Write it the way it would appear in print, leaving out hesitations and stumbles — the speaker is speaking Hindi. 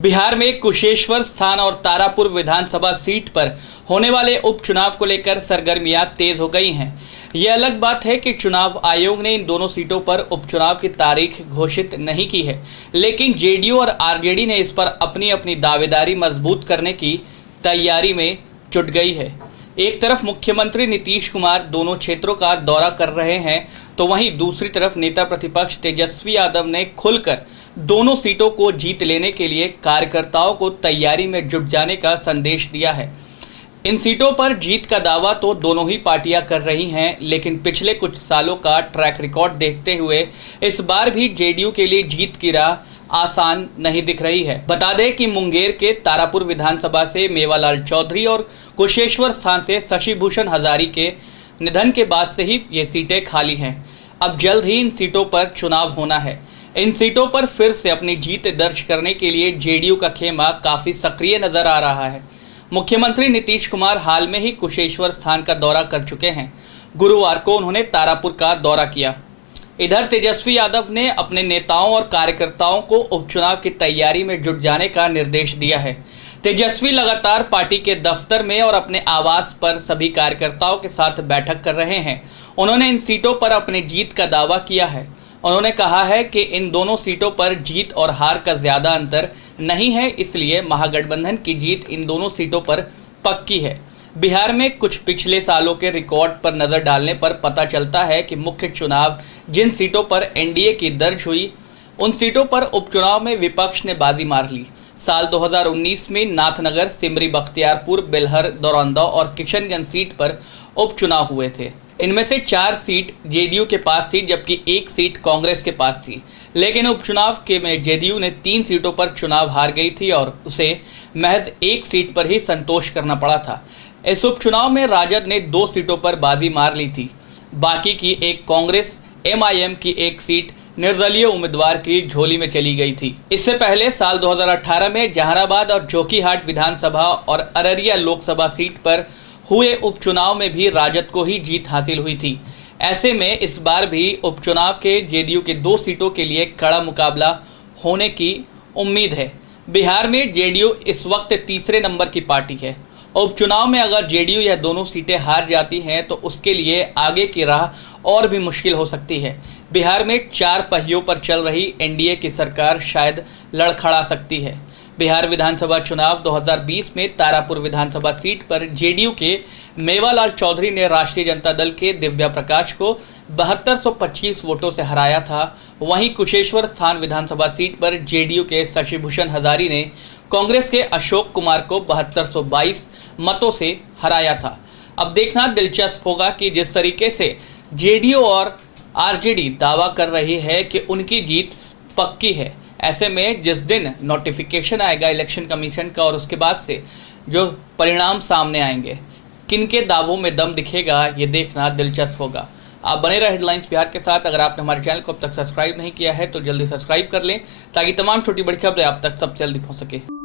बिहार में कुशेश्वर स्थान और तारापुर विधानसभा सीट पर होने वाले उपचुनाव को लेकर सरगर्मियां तेज हो गई हैं। यह अलग बात है कि चुनाव आयोग ने इन दोनों सीटों पर उपचुनाव की तारीख घोषित नहीं की है, लेकिन जेडीयू और आरजेडी ने इस पर अपनी अपनी दावेदारी मजबूत करने की तैयारी में जुट गई है। एक तरफ मुख्यमंत्री नीतीश कुमार दोनों क्षेत्रों का दौरा कर रहे हैं, तो वहीं दूसरी तरफ नेता प्रतिपक्ष तेजस्वी यादव ने खुलकर दोनों सीटों को जीत लेने के लिए कार्यकर्ताओं को तैयारी में जुट जाने का संदेश दिया है। इन सीटों पर जीत का दावा तो दोनों ही पार्टियां कर रही हैं, लेकिन पिछले कुछ सालों का ट्रैक रिकॉर्ड देखते हुए इस बार भी जेडीयू के लिए जीत की राह आसान नहीं दिख रही है। बता दें कि मुंगेर के तारापुर विधानसभा से मेवालाल चौधरी और कुशेश्वर स्थान से शशिभूषण हजारी के निधन के बाद से ही ये सीटें खाली हैं। अब जल्द ही इन सीटों पर चुनाव होना है। इन सीटों पर फिर से अपनी जीत दर्ज करने के लिए जेडीयू का खेमा काफी सक्रिय नजर आ रहा है। मुख्यमंत्री नीतीश कुमार हाल में ही कुशेश्वर स्थान का दौरा कर चुके हैं। गुरुवार को उन्होंने तारापुर का दौरा किया। इधर तेजस्वी यादव ने अपने नेताओं और कार्यकर्ताओं को उपचुनाव की तैयारी में जुट जाने का निर्देश दिया है। तेजस्वी लगातार पार्टी के दफ्तर में और अपने आवास पर सभी कार्यकर्ताओं के साथ बैठक कर रहे हैं। उन्होंने इन सीटों पर अपनी जीत का दावा किया है। उन्होंने कहा है कि इन दोनों सीटों पर जीत और हार का ज्यादा अंतर नहीं है, इसलिए महागठबंधन की जीत इन दोनों सीटों पर पक्की है। बिहार में कुछ पिछले सालों के रिकॉर्ड पर नजर डालने पर पता चलता है कि मुख्य चुनाव जिन सीटों पर एनडीए की दर्ज हुई, उन सीटों पर उपचुनाव में विपक्ष ने बाजी मार ली। साल 2019 में नाथनगर, सिमरी, बख्तियारपुर, बेलहर, दौरंदा और किशनगंज सीट पर उपचुनाव हुए थे। इनमें से 4 सीट जेडीयू के पास थी, जबकि 1 सीट कांग्रेस के पास थी। लेकिन उपचुनाव के में जेडीयू ने 3 सीटों पर चुनाव हार गई थी और उसे महज 1 सीट पर ही संतोष करना पड़ा था। इस उपचुनाव में राजद ने 2 सीटों पर बाजी मार ली थी। बाकी की एक कांग्रेस, एमआईएम की 1 सीट निर्दलीय उम्मीदवार की झोली में चली गई थी। इससे पहले साल 2018 में जहानाबाद और जोकीहाट विधानसभा और अररिया लोकसभा सीट पर हुए उपचुनाव में भी राजद को ही जीत हासिल हुई थी। ऐसे में इस बार भी उपचुनाव के जेडीयू के 2 सीटों के लिए कड़ा मुकाबला होने की उम्मीद है। बिहार में जेडीयू इस वक्त तीसरे नंबर की पार्टी है। उपचुनाव में अगर जेडीयू यह दोनों सीटें हार जाती हैं तो उसके लिए आगे की राह और भी मुश्किल हो सकती है। बिहार में 4 पहियों पर चल रही एनडीए की सरकार शायद लड़खड़ा सकती है। बिहार विधानसभा चुनाव 2020 में तारापुर विधानसभा सीट पर जेडीयू के मेवालाल चौधरी ने राष्ट्रीय जनता दल के दिव्या प्रकाश को 7225 वोटों से हराया था। वहीं कुशेश्वर स्थान विधानसभा सीट पर जेडीयू के शशिभूषण हजारी ने कांग्रेस के अशोक कुमार को 7222 मतों से हराया था। अब देखना दिलचस्प होगा कि जिस तरीके से जेडीयू और आरजेडी दावा कर रही है कि उनकी जीत पक्की है, ऐसे में जिस दिन नोटिफिकेशन आएगा इलेक्शन कमीशन का और उसके बाद से जो परिणाम सामने आएंगे, किनके दावों में दम दिखेगा, ये देखना दिलचस्प होगा। आप बने रहे हेडलाइंस बिहार के साथ। अगर आपने हमारे चैनल को अब तक सब्सक्राइब नहीं किया है तो जल्दी सब्सक्राइब कर लें, ताकि तमाम छोटी बड़ी खबरें आप तक सबसे जल्दी पहुंच सके।